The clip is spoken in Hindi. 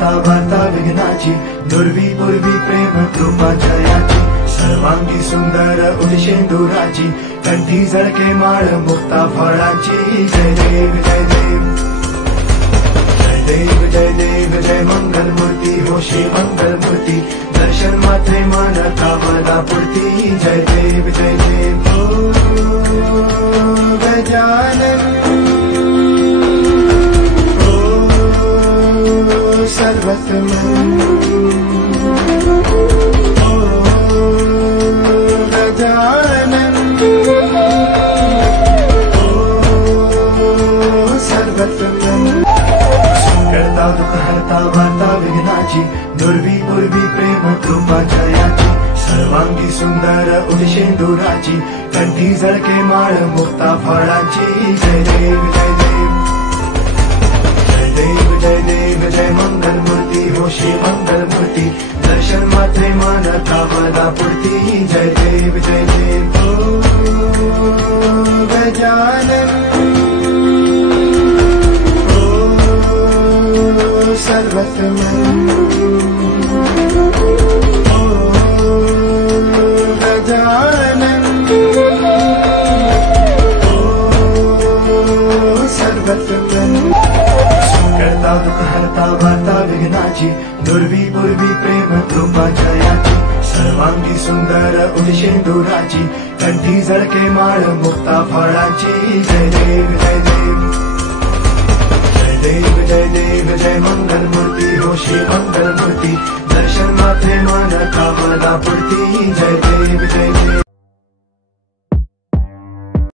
हरता वार्ता विघ्नाची, दुर्वी पूर्वी प्रेम कृपा जयाची, सर्वांगी सुंदर उदिशेंदुराची, कंठी झळके माळ मुक्ता फळाची। जय देव जय देव जय देव जय देव जय मंगल मूर्ती हो श्री मंगल मूर्ती, दर्शन मात्रे मन कामना पूर्ती। जय देव जय देव ओ गजानन ओ सर्वसमं गजानन ओ सर्वसमं, करता दुख हरता वार्ता विघ्नाची, दुर्वी पूर्वी प्रेम कृपा जयाची, सर्वांगी सुंदर उदिशेंदुराची, कंठी झळके माळ मुक्ता फळाची। जय देव जय देव जय देव जय देव जय मंगल मूर्ती हो श्री मंगल मूर्ती, दर्शन मात्रे मन कामना पूर्ती। जय देव जय देव ओ गजानन ओ सर्वसमं गजानन ओ सर्वसमं, करता दुख हरता वार्ता विघ्नाची, दुर्वी पूर्वी प्रेम कृपा जयाची, सर्वांगी सुंदर उदिशेंदुराची, कंठी झळके माळ मुक्ता फळाची। जय देव जय देव जय देव जय देव जय मंगल मूर्ती हो श्री मंगल मूर्ती, दर्शन मात्रे मन कामना पूर्ती। जय देव जय देव।